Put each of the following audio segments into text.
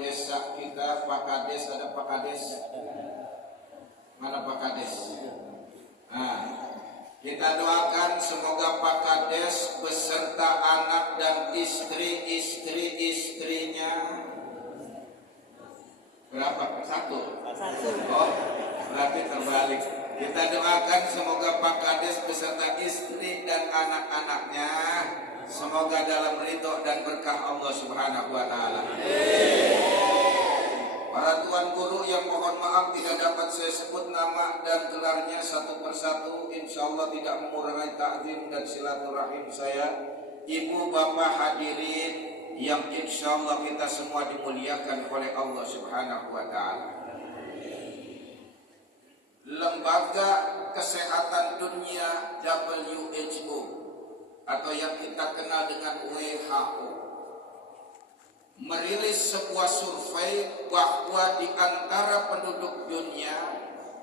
desa kita, Pak Kades, ada Pak Kades? Mana Pak Kades? Nah, kita doakan semoga Pak Kades beserta anak dan istri-istrinya. Berapa? Satu? Oh, berarti terbalik. Kita doakan semoga Pak Kades beserta istri dan anak-anaknya semoga dalam ridho dan berkah Allah Subhanahu wa Ta'ala. Para tuan guru yang mohon maaf tidak dapat saya sebut nama dan gelarnya satu persatu, insya Allah tidak mengurangi takzim dan silaturahim saya. Ibu bapak hadirin yang insya Allah kita semua dimuliakan oleh Allah Subhanahu wa Ta'ala. Lembaga Kesehatan Dunia WHO atau yang kita kenal dengan WHO merilis sebuah survei bahwa di antara penduduk dunia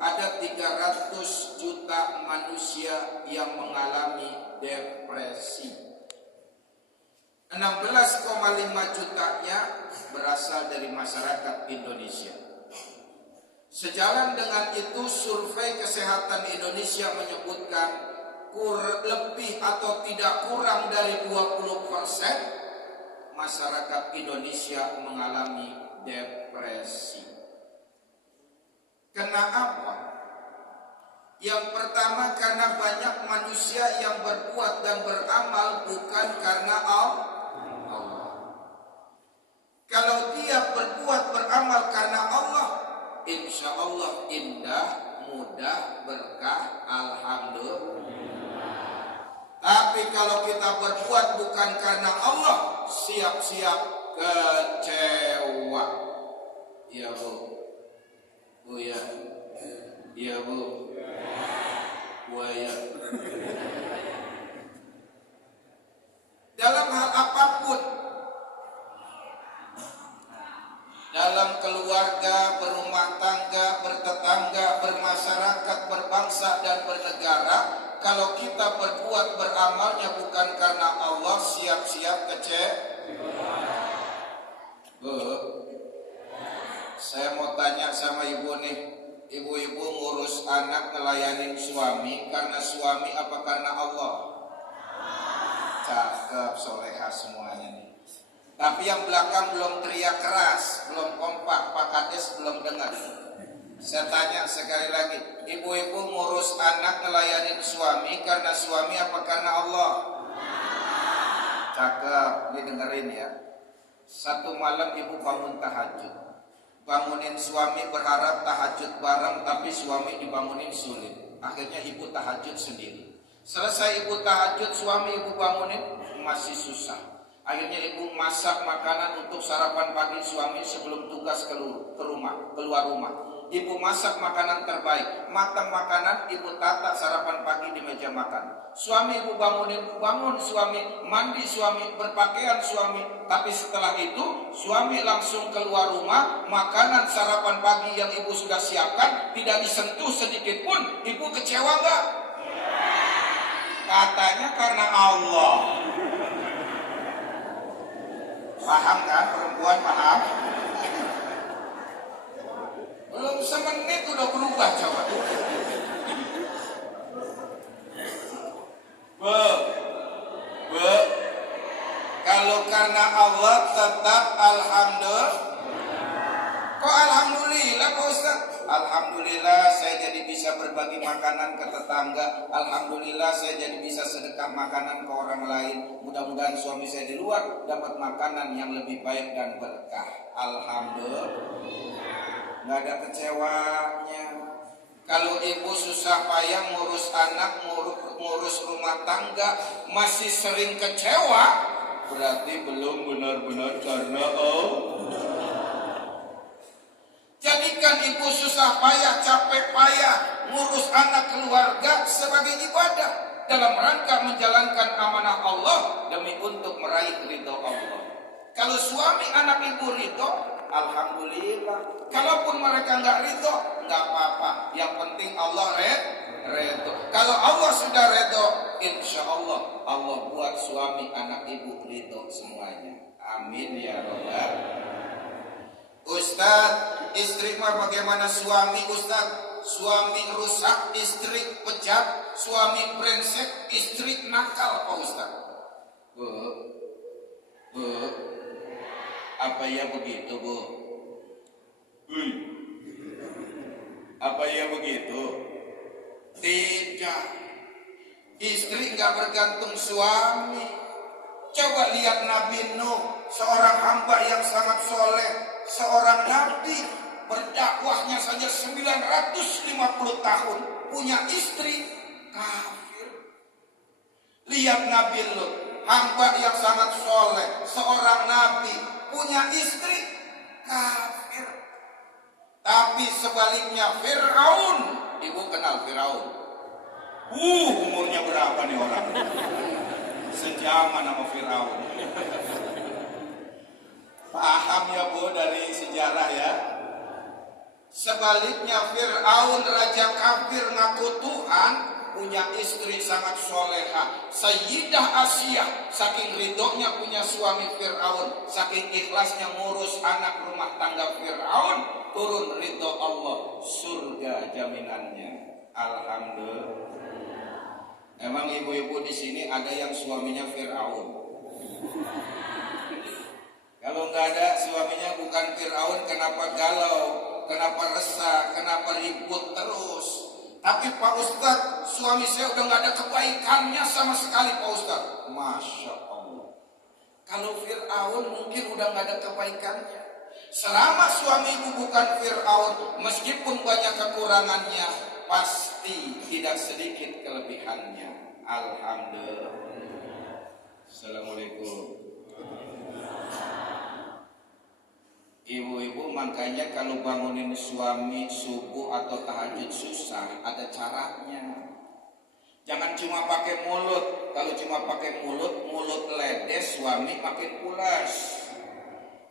ada 300 juta manusia yang mengalami depresi. 16,5 jutanya berasal dari masyarakat Indonesia. Sejalan dengan itu, survei kesehatan Indonesia menyebutkan lebih atau tidak kurang dari 20% masyarakat Indonesia mengalami depresi. Kenapa? Yang pertama, karena banyak manusia yang berbuat dan beramal bukan karena Allah. Kalau dia berbuat beramal karena Allah, insya Allah indah, mudah, berkah, alhamdulillah. Tapi kalau kita berbuat bukan karena Allah, siap-siap kecewa. Ya Bu, Bu ya, ya Bu, buaya. Dalam hal apapun, dalam keluarga, berumah tangga, bertetangga, bermasyarakat, berbangsa dan bernegara, kalau kita berbuat beramalnya bukan karena Allah, siap-siap kecewa. Bu, saya mau tanya sama ibu nih, ibu-ibu ngurus anak ngelayanin suami karena suami apa karena Allah? Cakep, soleha semuanya nih. Tapi yang belakang belum teriak keras, belum kompak, Pak Kades belum dengar. Saya tanya sekali lagi, ibu-ibu ngurus anak ngelayanin suami karena suami apa karena Allah? Cakep, ini dengerin ya. Satu malam ibu bangun tahajud, bangunin suami berharap tahajud bareng, tapi suami dibangunin sulit. Akhirnya ibu tahajud sendiri. Selesai ibu tahajud, suami ibu bangunin masih susah. Akhirnya ibu masak makanan untuk sarapan pagi suami sebelum tugas keluar rumah. Ibu masak makanan terbaik, matang makanan, ibu tata sarapan pagi di meja makan. Suami ibu bangun suami, mandi suami, berpakaian suami. Tapi setelah itu, suami langsung keluar rumah, makanan sarapan pagi yang ibu sudah siapkan tidak disentuh sedikit pun. Ibu kecewa enggak? Katanya karena Allah. Paham kan perempuan, paham? Belum semenit udah berubah coba. Bu, kalau karena Allah tetap alhamdulillah. Kok alhamdulillah Pak Ustaz? Alhamdulillah saya jadi bisa berbagi makanan ke tetangga. Alhamdulillah saya jadi bisa sedekah makanan ke orang lain. Mudah-mudahan suami saya di luar dapat makanan yang lebih baik dan berkah. Alhamdulillah. Nggak ada kecewanya. Kalau ibu susah payah ngurus anak, ngurus rumah tangga masih sering kecewa, berarti belum benar-benar karena Allah. Jadikan ibu susah payah, capek payah ngurus anak keluarga sebagai ibadah dalam rangka menjalankan amanah Allah demi untuk meraih ridho Allah. Kalau suami anak ibu ridho, alhamdulillah. Kalaupun mereka nggak ridho, nggak apa-apa. Yang penting Allah ridho. Kalau Allah sudah ridho, insya Allah Allah buat suami anak ibu ridho semuanya. Amin ya robbal. Ustaz, istri mah bagaimana suami Ustaz? Suami rusak, istri pecat, suami brengsek, istri nakal, Pak Ustaz. Bu, apa ya begitu, Bu? Apa ya begitu? Tidak. Istri nggak bergantung suami. Coba lihat Nabi Nuh, seorang hamba yang sangat soleh, seorang nabi, berdakwahnya saja 950 tahun, punya istri kafir. Lihat Nabi Lut, hamba yang sangat soleh, seorang nabi, punya istri kafir. Tapi sebaliknya Fir'aun, ibu kenal Fir'aun? Umurnya berapa nih orang? Sejaman sama Fir'aun. Paham ya Bu dari sejarah ya? Sebaliknya Fir'aun raja kafir ngaku Tuhan, punya istri sangat soleha. Sayyidah Asyah saking ridhonya punya suami Fir'aun, saking ikhlasnya ngurus anak rumah tangga Fir'aun, turun ridho Allah, surga jaminannya. Alhamdulillah. Emang ibu-ibu di sini ada yang suaminya Fir'aun? Kalau nggak ada suaminya bukan Fir'aun, kenapa galau, kenapa resah, kenapa ribut terus? Tapi Pak Ustadz, suami saya udah nggak ada kebaikannya sama sekali, Pak Ustadz. Masya Allah. Kalau Fir'aun mungkin udah nggak ada kebaikannya. Selama suami ibu bukan Fir'aun, meskipun banyak kekurangannya, pasti tidak sedikit kelebihannya. Alhamdulillah. Assalamualaikum. Ibu-ibu makanya kalau bangunin suami subuh atau tahajud susah, ada caranya. Jangan cuma pakai mulut. Kalau cuma pakai mulut ledes, suami makin pulas.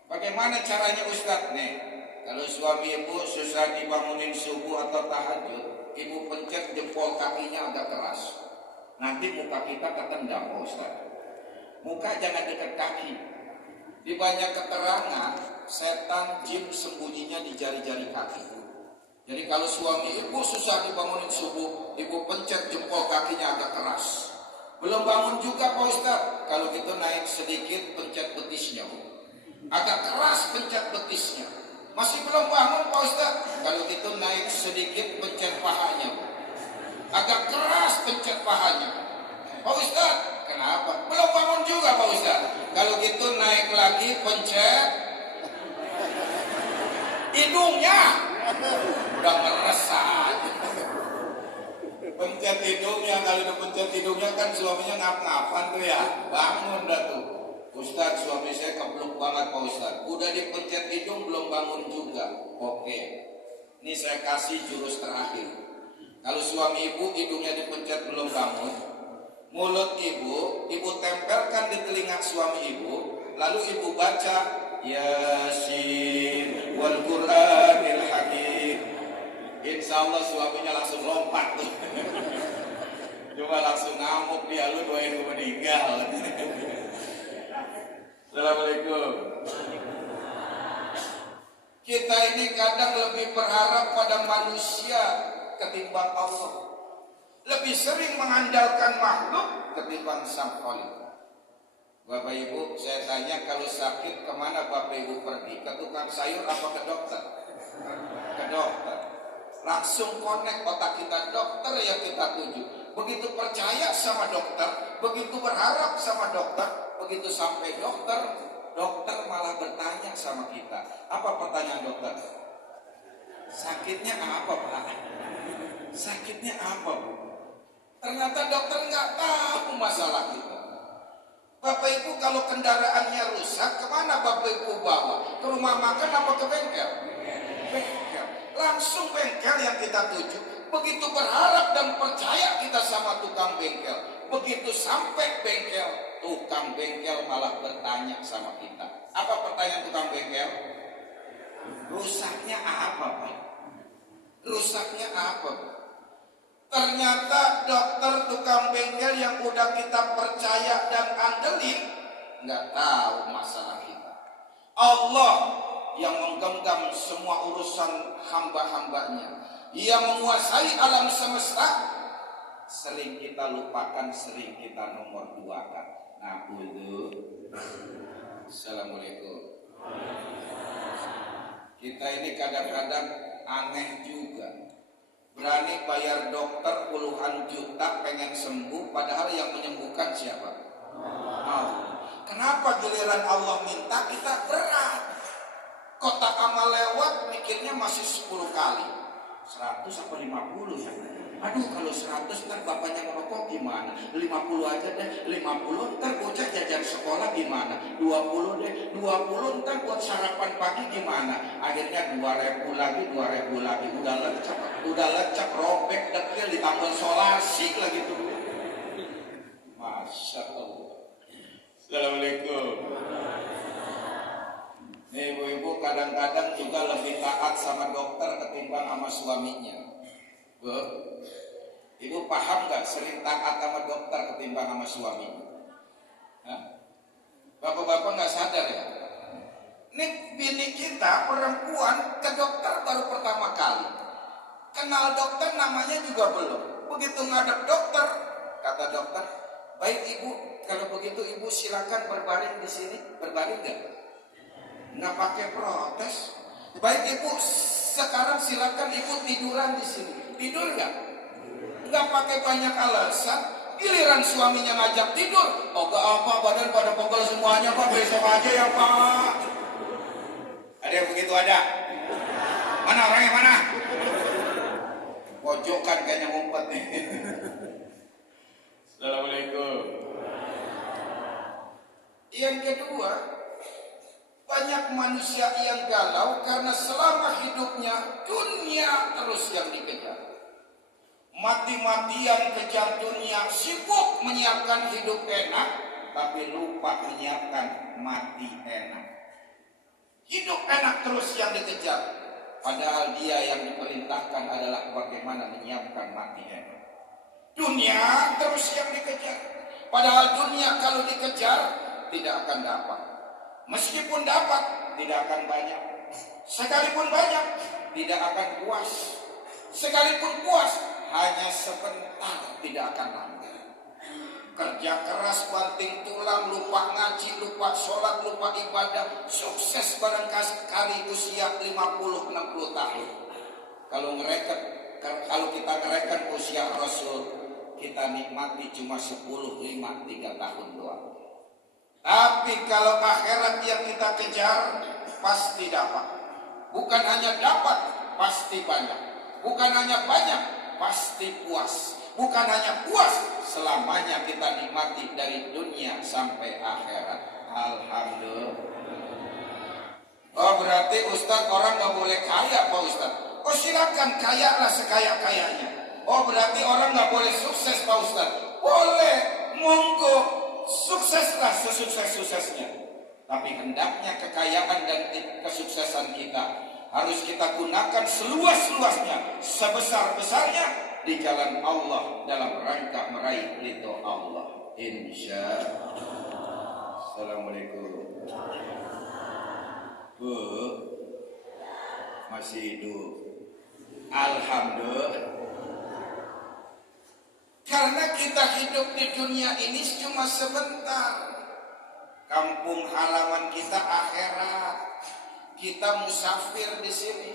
Bagaimana caranya Ustadz? Nih, kalau suami ibu susah dibangunin subuh atau tahajud, ibu pencet jempol kakinya agak keras. Nanti muka kita ketendang, Ustaz. Muka jangan dekat kaki. Di banyak keterangan, setan jin sembunyinya di jari-jari kaki. Jadi kalau suami ibu susah dibangunin subuh, ibu pencet jempol kakinya agak keras. Belum bangun juga, Pak Ustaz. Kalau gitu naik sedikit, pencet betisnya, Bu. Agak keras pencet betisnya. Masih belum bangun, Pak Ustaz. Kalau gitu naik sedikit, pencet pahanya, Bu. Agak keras pencet pahanya. Pak Ustaz, kenapa? Belum bangun juga, Pak Ustaz. Kalau gitu naik lagi, pencet hidungnya. Udah meresah. Pencet hidungnya, kalau udah pencet hidungnya kan suaminya ngap-ngapan tuh ya. Bangun dah tuh. Ustaz, suami saya keblok banget, Pak Ustaz. Udah dipencet hidung belum bangun juga. Oke. Ini saya kasih jurus terakhir. Kalau suami ibu hidungnya dipencet belum bangun, mulut ibu tempelkan di telinga suami ibu, lalu ibu baca Yasin wal Qur'anil Hakim. Insya Allah suaminya langsung lompat tuh. Coba langsung ngamuk dia, lu doain gue meninggal. Assalamualaikum. Kita ini kadang lebih berharap pada manusia ketimbang Allah. Lebih sering mengandalkan makhluk ketimbang Sang Khaliq. Bapak Ibu, saya tanya, kalau sakit kemana Bapak Ibu pergi? Ke tukang sayur apa ke dokter? Ke dokter. Langsung connect otak kita, dokter yang kita tuju. Begitu percaya sama dokter, begitu berharap sama dokter, begitu sampai dokter malah bertanya sama kita. Apa pertanyaan dokter? Sakitnya apa, Pak? Sakitnya apa, Bu? Ternyata dokter nggak tahu masalah kita. Bapak Ibu kalau kendaraannya rusak, kemana Bapak Ibu bawa? Ke rumah makan apa ke bengkel? Bengkel. Langsung bengkel yang kita tuju. Begitu berharap dan percaya kita sama tukang bengkel. Begitu sampai bengkel, tukang bengkel malah bertanya sama kita. Apa pertanyaan tukang bengkel? Rusaknya apa, Pak? Rusaknya apa, Pak? Ternyata dokter tukang bengkel yang udah kita percaya dan andelin nggak tahu masalah kita. Allah yang menggenggam semua urusan hamba-hambanya, yang menguasai alam semesta, sering kita lupakan, sering kita nomor duakan. Nah, Assalamualaikum. Kita ini kadang-kadang aneh juga, berani bayar dokter puluhan juta pengen sembuh, padahal yang menyembuhkan siapa? Allah. Kenapa giliran Allah minta kita berat? Kotak amal lewat mikirnya masih 10 kali, 100 apa 50 ya? Aduh, kalau 100 ntar bapaknya ngerokok gimana? 50 aja deh, 50 ntar bocah jajan sekolah gimana? 20 deh, 20 ntar buat sarapan pagi gimana? Akhirnya 2000 lagi, udah lecak, robek, dekil, ditambah solasi lagi tuh. Masya Allah. Assalamualaikum. Nih ibu-ibu kadang-kadang juga lebih taat sama dokter ketimbang sama suaminya. Bu, ibu paham gak sering taat sama dokter ketimbang sama suaminya? Bapak-bapak gak sadar ya? Nih bini kita perempuan ke dokter baru pertama kali. Kenal dokter namanya juga belum. Begitu ngadep dokter, kata dokter, baik ibu, kalau begitu ibu silakan berbaring di sini. Berbaring gak? Nggak pakai protes. Baik ibu, sekarang silakan ibu tiduran di sini. Tidur nggak? Nggak pakai banyak alasan. Giliran suaminya ngajak tidur, oh gak apa, badan pada pegel semuanya pak, besok aja ya pak. Ada yang begitu ada? Mana orangnya mana? Pojokan kayaknya ngumpet nih. Assalamualaikum. Yang kedua, banyak manusia yang galau karena selama hidupnya dunia terus yang dikejar. Mati-matian kejar dunia, sibuk menyiapkan hidup enak, tapi lupa menyiapkan mati enak. Hidup enak terus yang dikejar, padahal dia yang diperintahkan adalah bagaimana menyiapkan mati enak. Dunia terus yang dikejar, padahal dunia kalau dikejar tidak akan dapat. Meskipun dapat, tidak akan banyak. Sekalipun banyak, tidak akan puas. Sekalipun puas, hanya sebentar, tidak akan lama. Kerja keras, banting tulang, lupa ngaji, lupa sholat, lupa ibadah. Sukses barangkali usia 50-60 tahun. Kalau kita ngereken usia Rasul, kita nikmati cuma 10-5-3 tahun doang. Tapi kalau akhirat yang kita kejar, pasti dapat. Bukan hanya dapat, pasti banyak. Bukan hanya banyak, pasti puas. Bukan hanya puas, selamanya kita nikmati dari dunia sampai akhirat. Alhamdulillah. Oh berarti Ustadz orang gak boleh kaya Pak Ustadz? Oh silakan kayalah sekaya-kayanya. Oh berarti orang gak boleh sukses Pak Ustadz? Boleh, monggo. Sukseslah sesukses-suksesnya. Tapi hendaknya kekayaan dan kesuksesan kita harus kita gunakan seluas-luasnya, sebesar-besarnya di jalan Allah dalam rangka meraih ridho Allah. Insya Allah. Assalamualaikum. Bu, masih hidup. Alhamdulillah. Karena kita hidup di dunia ini cuma sebentar. Kampung halaman kita akhirat. Kita musafir di sini.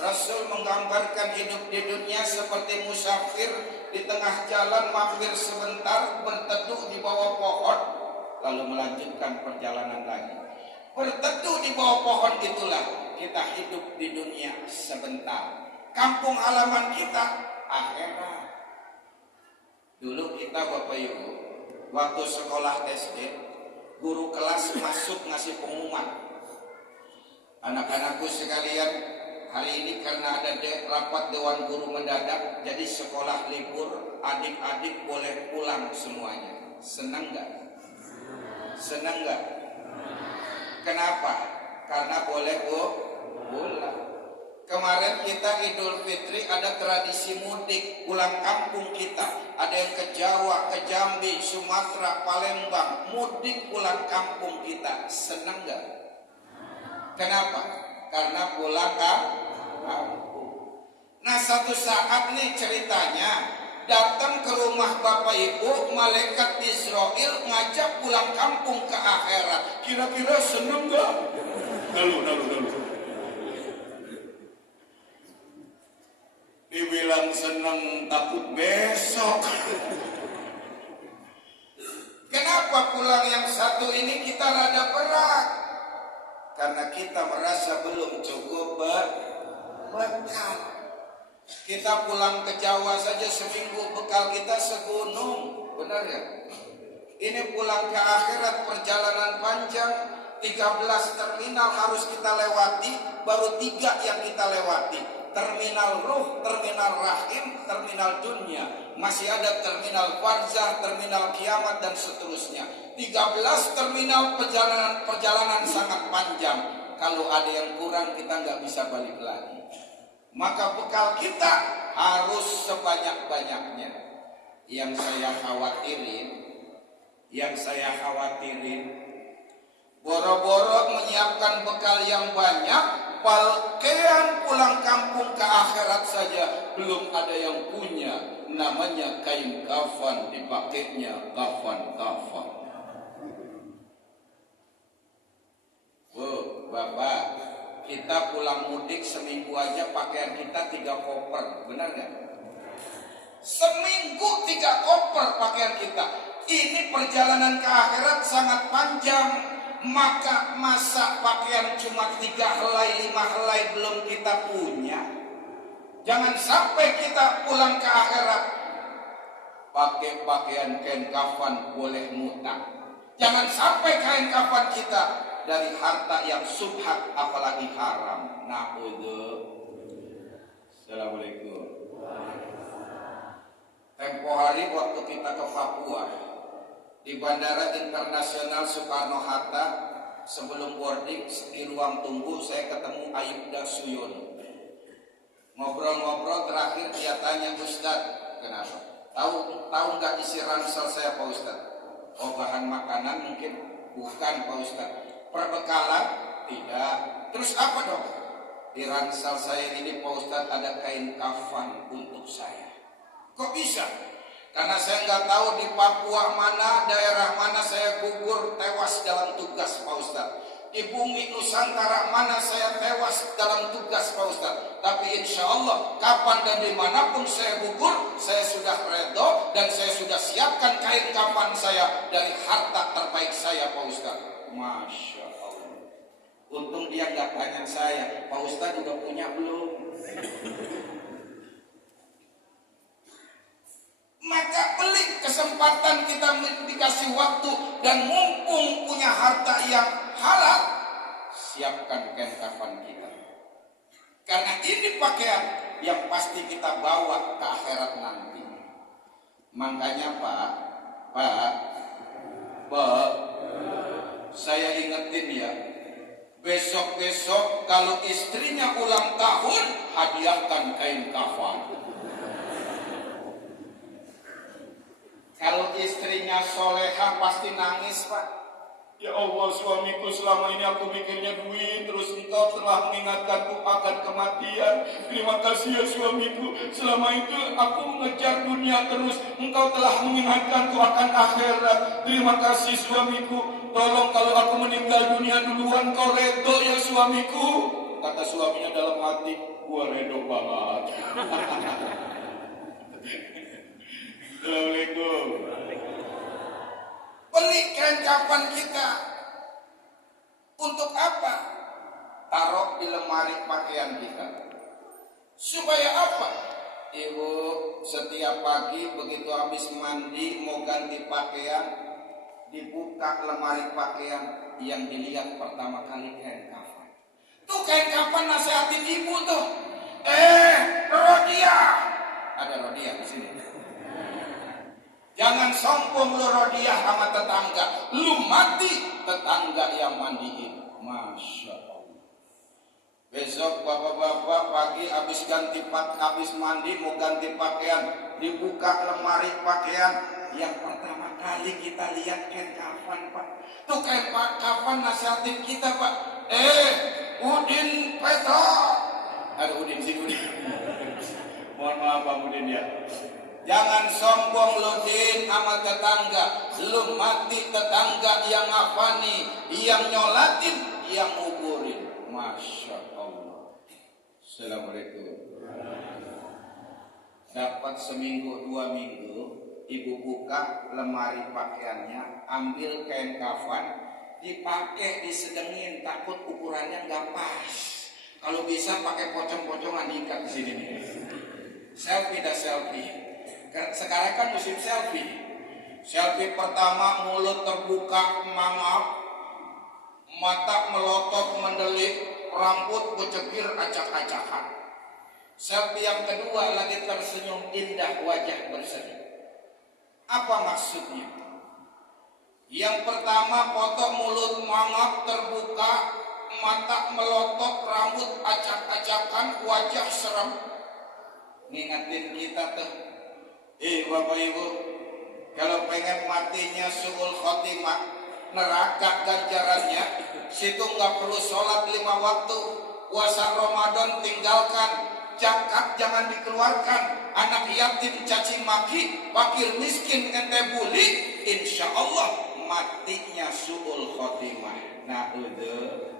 Rasul menggambarkan hidup di dunia seperti musafir di tengah jalan, mampir sebentar, berteduh di bawah pohon, lalu melanjutkan perjalanan lagi. Berteduh di bawah pohon itulah kita hidup di dunia sebentar. Kampung halaman kita akhirat. Dulu kita Bapak Ibu, waktu sekolah SD, guru kelas masuk ngasih pengumuman. Anak-anakku sekalian, hari ini karena ada rapat Dewan Guru mendadak, jadi sekolah libur, adik-adik boleh pulang semuanya. Senang gak? Senang gak? Kenapa? Karena boleh pulang. Kemarin kita Idul Fitri ada tradisi mudik pulang kampung kita. Ada yang ke Jawa, ke Jambi, Sumatera, Palembang. Mudik pulang kampung kita. Senang gak? Kenapa? Karena pulang kampung. Nah satu saat nih ceritanya, datang ke rumah bapak ibu, malaikat Israel ngajak pulang kampung ke akhirat. Kira-kira seneng gak? Dalu. Dibilang seneng takut besok. Kenapa pulang yang satu ini kita rada berat? Karena kita merasa belum cukup bekal. Kita pulang ke Jawa saja seminggu bekal kita segunung, benar ya? Ini pulang ke akhirat perjalanan panjang, 13 terminal harus kita lewati, baru 3 yang kita lewati. Terminal ruh, terminal rahim, terminal dunia. Masih ada terminal barzah, terminal kiamat dan seterusnya. 13 terminal perjalanan sangat panjang. Kalau ada yang kurang kita nggak bisa balik lagi. Maka bekal kita harus sebanyak-banyaknya. Yang saya khawatirin, boro-boro menyiapkan bekal yang banyak, pakaian pulang kampung ke akhirat saja belum ada yang punya. Namanya kain kafan, dipakainya kafan. Bapak, kita pulang mudik seminggu aja pakaian kita 3 koper, benar nggak? Seminggu 3 koper pakaian kita. Ini perjalanan ke akhirat sangat panjang. Maka masa pakaian cuma 3 helai 5 helai belum kita punya. Jangan sampai kita pulang ke akhirat pakai pakaian kain kafan boleh ngutang. Jangan sampai kain kafan kita dari harta yang subhat apalagi haram. Assalamualaikum. Tempo hari waktu kita ke Papua, di Bandara Internasional Soekarno-Hatta, sebelum boarding di ruang tunggu saya ketemu Aibda Suyono. Ngobrol-ngobrol terakhir dia tanya, Ustadz, kenapa? Tahu nggak isi ransel saya Pak Ustadz? Oh bahan makanan mungkin? Bukan Pak Ustadz. Perbekalan? Tidak. Terus apa dong? Di ransel saya ini Pak Ustadz ada kain kafan untuk saya. Kok bisa? Karena saya nggak tahu di Papua mana, daerah mana saya gugur tewas dalam tugas Pak Ustadz. Di bumi Nusantara mana saya tewas dalam tugas Pak Ustadz. Tapi insya Allah kapan dan dimanapun saya gugur, saya sudah redho dan saya sudah siapkan kain kafan saya dari harta terbaik saya Pak Ustadz. Masya Allah. Untung dia nggak tanya saya, Pak Ustadz udah punya belum? Maka beli kesempatan kita dikasih waktu dan mumpung punya harta yang halal, siapkan kain kafan kita. Karena ini pakaian yang pasti kita bawa ke akhirat nanti. Makanya Pak, saya ingetin ya, besok-besok kalau istrinya ulang tahun, hadiahkan kain kafan. Kalau istrinya soleha pasti nangis Pak. Ya Allah suamiku selama ini aku mikirnya duit, terus engkau telah mengingatkanku akan kematian. Terima kasih ya suamiku, selama itu aku mengejar dunia terus, engkau telah mengingatkanku akan akhirat. Terima kasih suamiku, tolong kalau aku meninggal dunia duluan kau redo ya suamiku. Kata suaminya dalam hati, gua redo banget. Assalamualaikum. Beli kain kafan kita. Untuk apa? Taruh di lemari pakaian kita. Supaya apa? Ibu setiap pagi begitu habis mandi mau ganti pakaian, dibuka lemari pakaian, yang dilihat pertama kali kain kafan. Tuh kain kafan nasihatin ibu tuh. Rodia. Ada Rodia di sini. Jangan sombong lu Rodiah sama tetangga. Lu mati, tetangga yang mandiin. Masya Allah. Besok bapak-bapak pagi habis mandi mau ganti pakaian, dibuka lemari pakaian, yang pertama kali kita lihat kain kafan Pak. Tuh kain kafan nasihatin kita Pak. Udin peta. Ada Udin sih Udin. Mohon maaf Bang Udin ya. Jangan sombong lo Din sama tetangga. Lu mati tetangga yang ngafani, yang nyolatin, yang nguburin. Masya Allah. Assalamualaikum. Dapat seminggu 2 minggu, ibu buka lemari pakaiannya, ambil kain kafan, dipakai disedengin, takut ukurannya nggak pas. Kalau bisa pakai pocong-pocongan diikat di sini nih. Selfie dah selfie. Sekarang kan musim selfie. Selfie pertama mulut terbuka mangap, mata melotot mendelik, rambut bercekir acak-acakan. Selfie yang kedua lagi tersenyum indah, wajah berseri. Apa maksudnya? Yang pertama foto mulut mangap terbuka, mata melotot, rambut acak-acakan, wajah serem. Ngingetin kita tuh, Bapak Ibu, kalau pengen matinya suul khotimah, neraka ganjarannya, situ nggak perlu sholat 5 waktu, puasa Ramadan tinggalkan, zakat jangan dikeluarkan, anak yatim caci maki, fakir miskin ente bully, insya Allah matinya suul khotimah. Nah udah.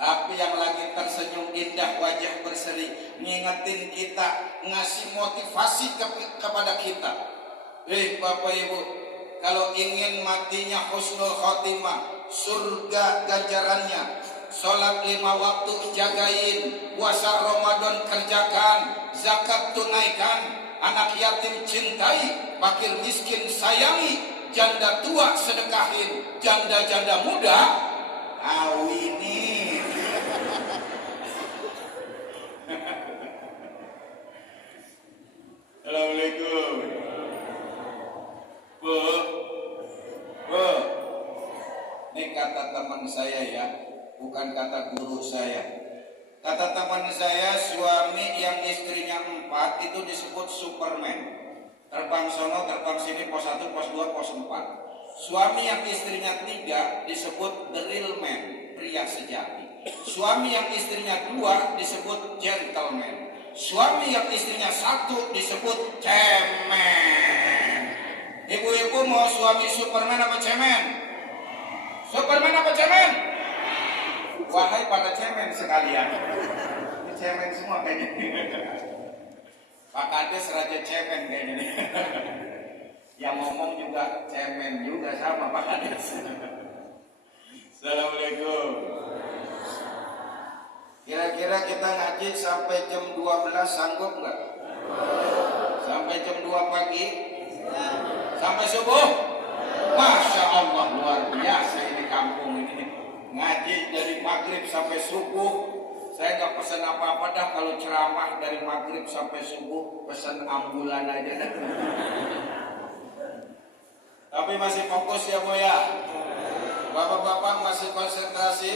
Tapi yang lagi tersenyum indah, wajah berseri, ngingetin kita, ngasih motivasi kepada kita. Bapak Ibu, kalau ingin matinya husnul khotimah, surga ganjarannya, sholat 5 waktu jagain, puasa Ramadan kerjakan, zakat tunaikan, anak yatim cintai, fakir miskin sayangi, janda tua sedekahin, janda-janda muda awini. Assalamualaikum. Bu, ini kata teman saya ya, bukan kata guru saya. Kata teman saya, suami yang istrinya 4 itu disebut Superman. Terbang sono, terbang sini, pos 1, pos 2, pos 4. Suami yang istrinya 3 disebut the real man, pria sejati. Suami yang istrinya 2 disebut gentleman. Suami yang istrinya 1 disebut cemen. Ibu-ibu mau suami Superman apa cemen? Superman apa cemen? Wahai para cemen sekalian. Ini cemen semua kayaknya. Pak Kades raja cemen kayaknya. Yang ngomong juga cemen juga sama Pak Kades. Assalamualaikum. Kira-kira kita ngaji sampai jam 12 sanggup nggak? Sampai jam 2 pagi? Sampai subuh? Masya Allah, luar biasa ini kampung ini. Ngaji dari maghrib sampai subuh. Saya nggak pesan apa-apa dah, kalau ceramah dari maghrib sampai subuh pesan ambulan aja dah. Tapi masih fokus ya Bu ya. Bapak-bapak masih konsentrasi.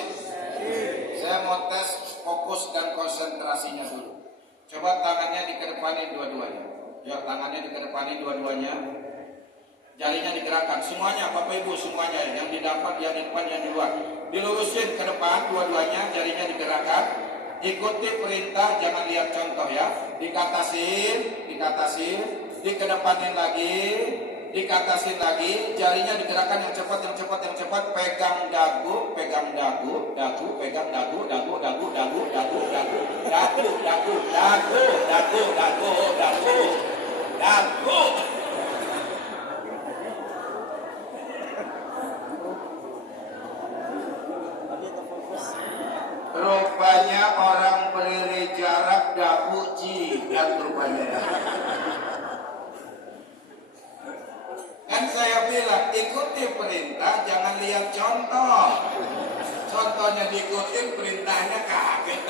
Saya mau tes fokus dan konsentrasinya dulu. Coba tangannya dikedepanin dua-duanya. Ya, tangannya dikedepanin dua-duanya. Jarinya digerakkan semuanya, Bapak Ibu semuanya, yang didapat, yang di depan, yang di luar. Dilurusin ke depan dua-duanya, jarinya digerakkan. Ikuti perintah, jangan lihat contoh ya. Dikatasin, dikedepanin lagi, dikatasin lagi, jarinya digerakkan yang cepat, pegang dagu, pegang dagu, pegang dagu, Rupanya orang berdiri jarak dagu jidat rupanya. Kan saya bilang ikuti perintah, jangan lihat contoh. Contohnya diikutin, perintahnya kaget.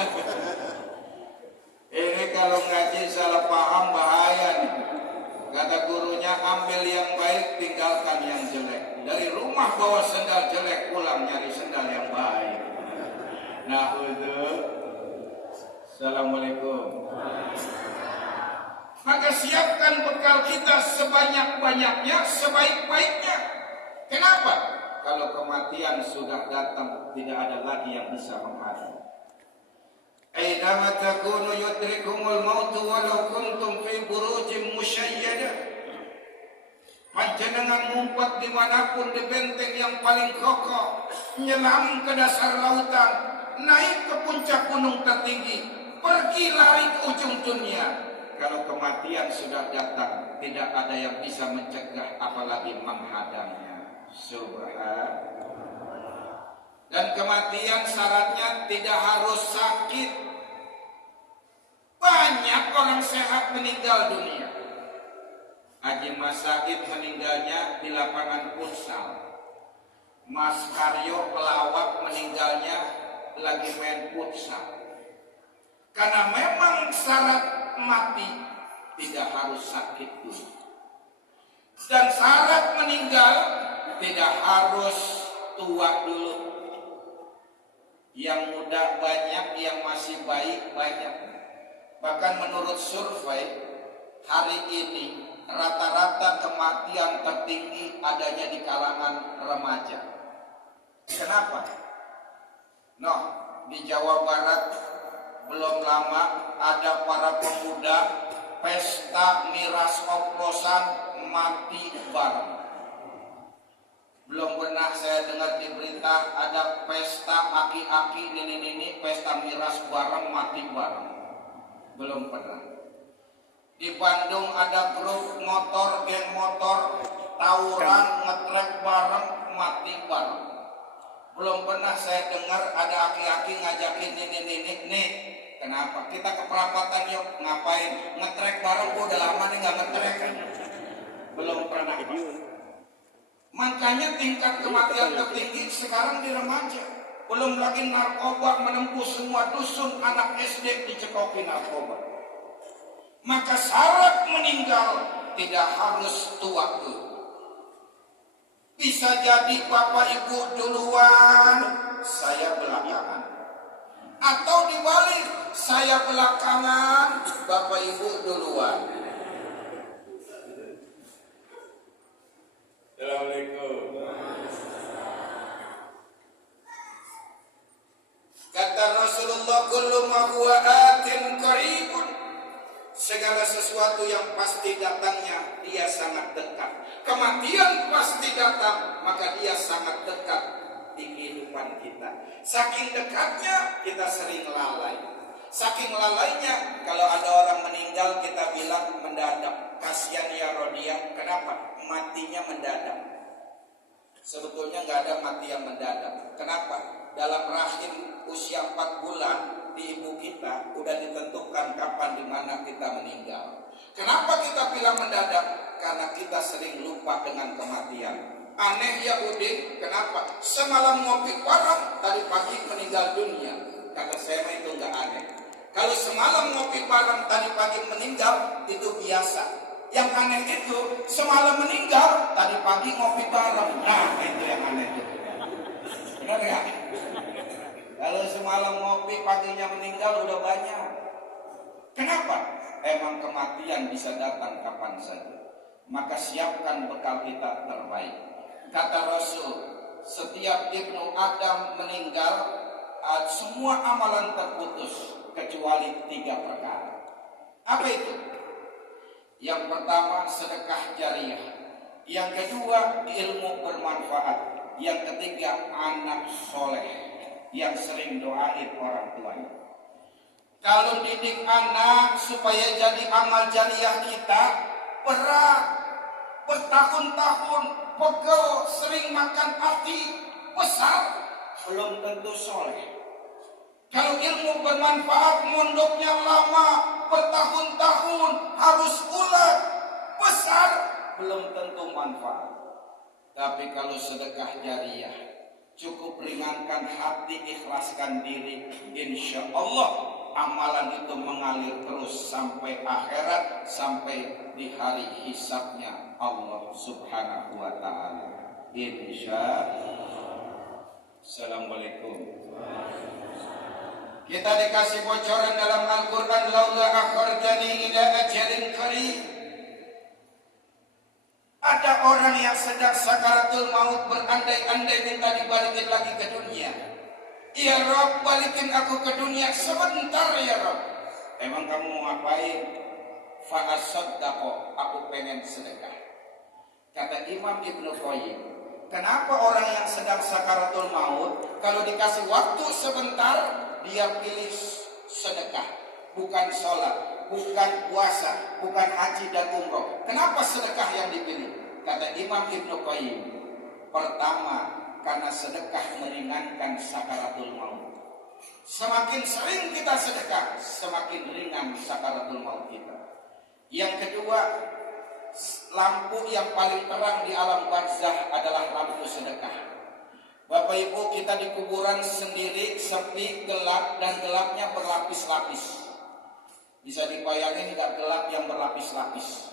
Ini kalau ngaji salah paham bahaya nih. Kata gurunya, ambil yang baik, tinggalkan yang jelek. Dari rumah bawa sendal jelek, pulang nyari sendal yang baik. Nah, Assalamualaikum. Maka siapkan bekal kita sebanyak-banyaknya, sebaik-baiknya. Kenapa? kalau kematian sudah datang tidak ada lagi yang bisa menghadang. Aina takunu yudrikumul maut walau kuntum fi burujin musyayyadah. Panjenengan ngumpet dimanapun di benteng yang paling kokoh, nyelam ke dasar lautan, naik ke puncak gunung tertinggi, pergi lari ke ujung dunia. Kalau kematian sudah datang, tidak ada yang bisa mencegah apalagi menghadangnya. Subhanallah. Dan kematian syaratnya tidak harus sakit. Banyak orang sehat meninggal dunia. Haji Mas Said meninggalnya di lapangan futsal. Mas Karyo pelawak meninggalnya lagi main futsal. Karena memang syarat mati tidak harus sakit dulu. Dan syarat meninggal tidak harus tua dulu. Yang muda banyak, yang masih baik banyak. Bahkan menurut survei hari ini rata-rata kematian tertinggi adanya di kalangan remaja. Kenapa? Noh, di Jawa Barat belum lama ada para pemuda pesta miras oplosan mati bareng. Belum pernah saya dengar di berita ada pesta aki-aki nini-nini pesta miras bareng mati bareng. Belum pernah. Di Bandung ada grup motor, geng motor, tawuran, ngetrek bareng, mati bareng. Belum pernah saya dengar ada aki-aki ngajakin nenek-nenek, nih, kenapa? Kita ke perapatan yuk, ngapain? Ngetrek bareng, udah lama nih gak ngetrek. Belum pernah. Makanya tingkat kematian tertinggi sekarang di remaja. Belum lagi narkoba menembus semua dusun, anak SD dicekoki narkoba. Maka syarat meninggal tidak harus tua dulu. Bisa jadi bapak ibu duluan, saya belakangan. Atau dibalik, saya belakangan, bapak ibu duluan. Assalamualaikum. Kata Rasulullah, kullu ma huwa atin qaribun. Segala sesuatu yang pasti datangnya dia sangat dekat. Kematian pasti datang, maka dia sangat dekat di kehidupan kita. Saking dekatnya kita sering lalai. Saking lalainya kalau ada orang meninggal kita bilang mendadak. Kasihan ya Rodia, kenapa? Matinya mendadak. Sebetulnya nggak ada mati yang mendadak. Kenapa? Dalam rahim usia 4 bulan di ibu kita udah ditentukan kapan di mana kita meninggal. Kenapa kita bilang mendadak? Karena kita sering lupa dengan kematian. Aneh ya Udin, kenapa? Semalam ngopi bareng, tadi pagi meninggal dunia. Kata saya itu nggak aneh. Kalau semalam ngopi bareng, tadi pagi meninggal, itu biasa. Yang aneh itu semalam meninggal, tadi pagi ngopi bareng. Nah, itu yang aneh itu. Benar ya? Kalau semalam ngopi paginya meninggal udah banyak. Kenapa? Emang kematian bisa datang kapan saja. Maka siapkan bekal kita terbaik. Kata Rasul, setiap ibnu Adam meninggal, semua amalan terputus kecuali 3 perkara. Apa itu? Yang pertama sedekah jariah. Yang kedua ilmu bermanfaat. Yang ketiga anak soleh yang sering doain orang tuanya. Kalau didik anak supaya jadi amal jariah kita berat, bertahun-tahun, pegel, sering makan hati, besar, belum tentu soleh. Kalau ilmu bermanfaat, mondoknya lama, bertahun-tahun, harus ulat, besar, belum tentu manfaat. Tapi kalau sedekah jariah, cukup ringankan hati, ikhlaskan diri, insya Allah amalan itu mengalir terus sampai akhirat, sampai di hari hisabnya Allah Subhanahu wa ta'ala. Insya Allah. Assalamualaikum. Kita dikasih bocoran dalam Al-Quran, laula akharjani ila ajalin qarib. ada orang yang sedang sakaratul maut berandai-andai minta dibalikin lagi ke dunia. Ya Rob, balikin aku ke dunia sebentar ya Rob. Emang kamu mau ngapain? Fa'asaddaqo, aku pengen sedekah. Kata Imam Ibnu Qayyim, kenapa orang yang sedang sakaratul maut kalau dikasih waktu sebentar dia pilih sedekah, bukan sholat, bukan puasa, bukan haji dan umroh? Kenapa sedekah yang dipilih? Kata Imam Ibnu Qayyim, pertama karena sedekah meringankan sakaratul maut. Semakin sering kita sedekah, semakin ringan sakaratul maut kita. Yang kedua, lampu yang paling terang di alam barzah adalah lampu sedekah. Bapak Ibu, kita di kuburan sendiri, sepi, gelap, dan gelapnya berlapis-lapis. Bisa dibayangin nggak gelap yang berlapis-lapis?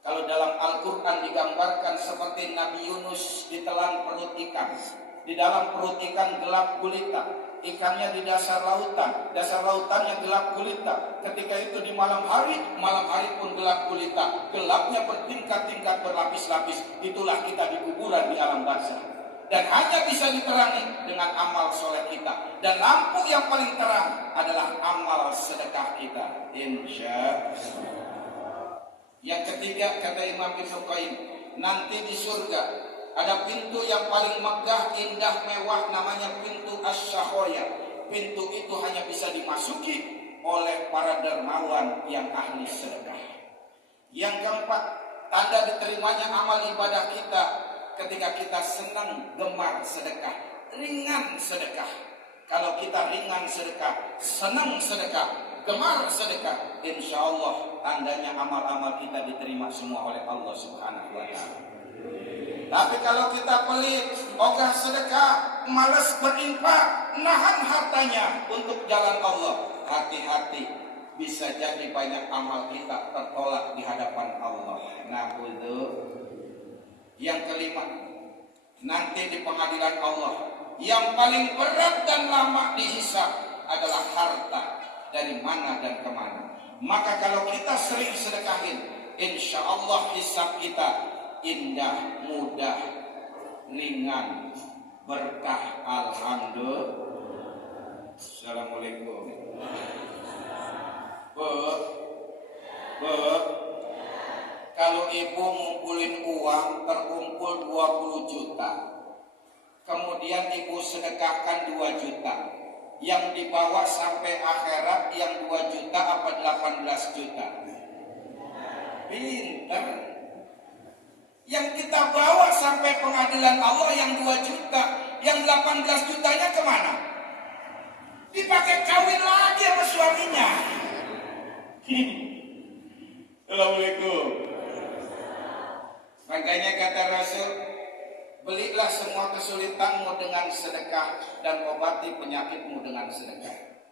Kalau dalam Al-Quran digambarkan seperti Nabi Yunus ditelan perut ikan. Di dalam perut ikan gelap gulita, ikannya di dasar lautannya gelap gulita. Ketika itu di malam hari pun gelap gulita. Gelapnya bertingkat-tingkat berlapis-lapis. Itulah kita di kuburan di alam barzah. Dan hanya bisa diterangi dengan amal soleh kita. Dan lampu yang paling terang adalah amal sedekah kita. Insya Allah. Yang ketiga, kata Imam Ibnu Qayyim, nanti di surga ada pintu yang paling megah, indah, mewah, namanya pintu Asy-Syakhoya. Pintu itu hanya bisa dimasuki oleh para dermawan yang ahli sedekah. Yang keempat, tanda diterimanya amal ibadah kita ketika kita senang, gemar sedekah, ringan sedekah. Kalau kita ringan sedekah, senang sedekah, gemar sedekah, insya Allah tandanya amal-amal kita diterima semua oleh Allah Subhanahu wa Ta'ala. Tapi kalau kita pelit, ogah sedekah, malas berinfak, nahan hartanya untuk jalan Allah, hati-hati, bisa jadi banyak amal kita tertolak di hadapan Allah. Nah, itu yang kelima, nanti di pengadilan Allah yang paling berat dan lama dihisab adalah harta, dari mana dan kemana. Maka kalau kita sering sedekahin, insya Allah hisab kita indah, mudah, ringan, berkah. Alhamdulillah. Assalamualaikum. Kalau ibu ngumpulin uang terkumpul 20 juta, kemudian ibu sedekahkan 2 juta, yang dibawa sampai akhirat yang 2 juta apa 18 juta? Pintar. Yang kita bawa sampai pengadilan Allah yang 2 juta, yang 18 jutanya kemana? Dipakai kawin lagi sama suaminya. Assalamualaikum. Makanya kata Rasul, belilah semua kesulitanmu dengan sedekah dan obati penyakitmu dengan sedekah.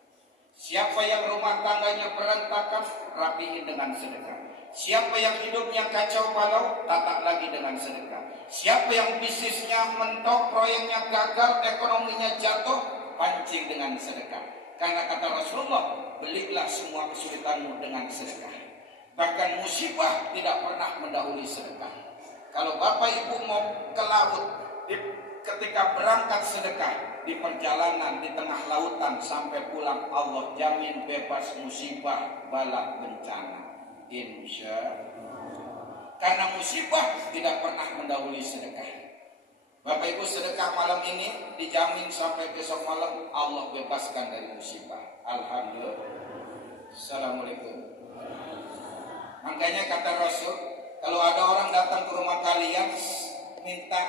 Siapa yang rumah tangganya berantakan, rapihin dengan sedekah. Siapa yang hidupnya kacau balau, tata lagi dengan sedekah. Siapa yang bisnisnya mentok, proyeknya gagal, ekonominya jatuh, pancing dengan sedekah. Karena kata Rasulullah, belilah semua kesulitanmu dengan sedekah. Bahkan musibah tidak pernah mendahului sedekah. Kalau Bapak Ibu mau ke laut, ketika berangkat sedekah, di perjalanan di tengah lautan sampai pulang, Allah jamin bebas musibah, bala, bencana. Insya Allah. Karena musibah tidak pernah mendahului sedekah. Bapak Ibu, sedekah malam ini dijamin sampai besok malam Allah bebaskan dari musibah. Alhamdulillah. Assalamualaikum. Makanya kata Rasul, kalau ada orang datang ke rumah kalian minta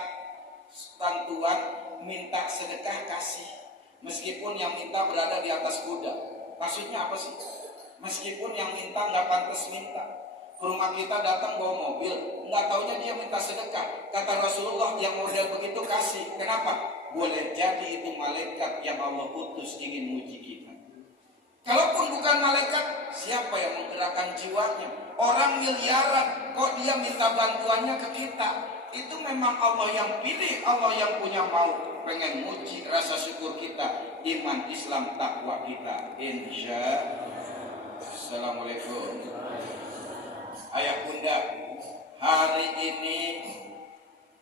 bantuan, minta sedekah, kasih. Meskipun yang minta berada di atas kuda. Maksudnya apa sih? Meskipun yang minta nggak pantas minta. Ke rumah kita datang bawa mobil, nggak taunya dia minta sedekah. Kata Rasulullah, yang model begitu kasih. Kenapa? Boleh jadi itu malaikat yang Allah utus ingin muji kita. Kalaupun bukan malaikat, siapa yang menggerakkan jiwanya? Orang miliaran, kok dia minta bantuannya ke kita? Itu memang Allah yang pilih, Allah yang punya mau. Pengen muji rasa syukur kita, iman, Islam, takwa kita. Insya Allah. Assalamualaikum. Ayah bunda, hari ini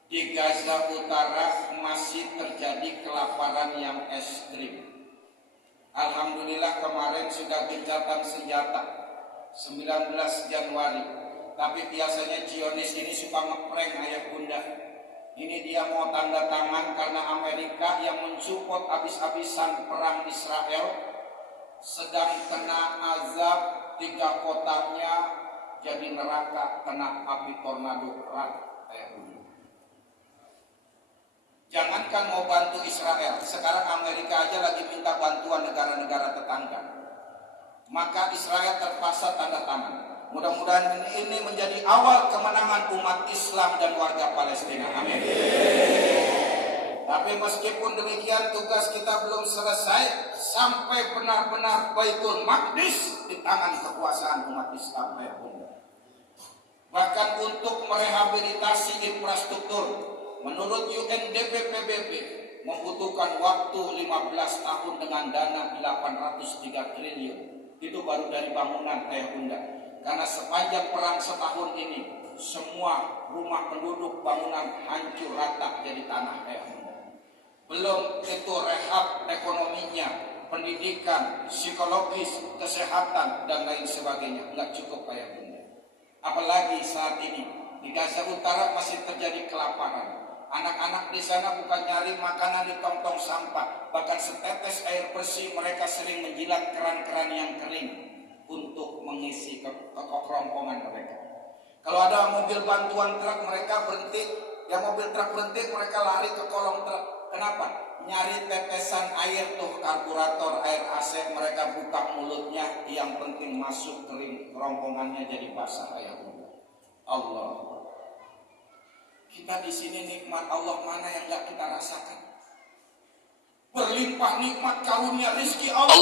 di Gaza Utara masih terjadi kelaparan yang ekstrim. Alhamdulillah kemarin sudah gencatan senjata 19 Januari. Tapi biasanya Zionis ini suka ngeprank ayah bunda. Ini dia mau tanda tangan karena Amerika yang mensupport habis-habisan perang Israel sedang kena azab, 3 kotanya jadi neraka, kena api tornado perang ayah bunda. Jangankan mau bantu Israel, sekarang Amerika aja lagi minta bantuan negara-negara tetangga. Maka Israel terpaksa tanda tangan. Mudah-mudahan ini menjadi awal kemenangan umat Islam dan warga Palestina. Amin. Tapi meskipun demikian tugas kita belum selesai sampai benar-benar Baitul Maqdis di tangan kekuasaan umat Islam. Bahkan untuk merehabilitasi infrastruktur, menurut UNDP PBB membutuhkan waktu 15 tahun dengan dana 803 triliun. Itu baru dari bangunan ayah bunda. Karena sepanjang perang setahun ini semua rumah penduduk bangunan hancur rata jadi tanah ayah bunda. Belum itu rehab ekonominya, pendidikan, psikologis, kesehatan dan lain sebagainya. Nggak cukup ayah bunda. Apalagi saat ini di Gaza Utara masih terjadi kelaparan. Anak-anak di sana bukan nyari makanan di tong-tong sampah, bahkan setetes air bersih mereka sering menjilat keran-keran yang kering untuk mengisi kerongkongan mereka. Kalau ada mobil bantuan truk mereka berhenti, ya mobil truk berhenti mereka lari ke kolong truk. Kenapa? Nyari tetesan air tuh karburator air AC, mereka buka mulutnya, yang penting masuk kering, kerongkongannya jadi basah ayah bunda. Allah. Kita di sini nikmat Allah mana yang nggak kita rasakan? Berlimpah nikmat karunia rizki Allah.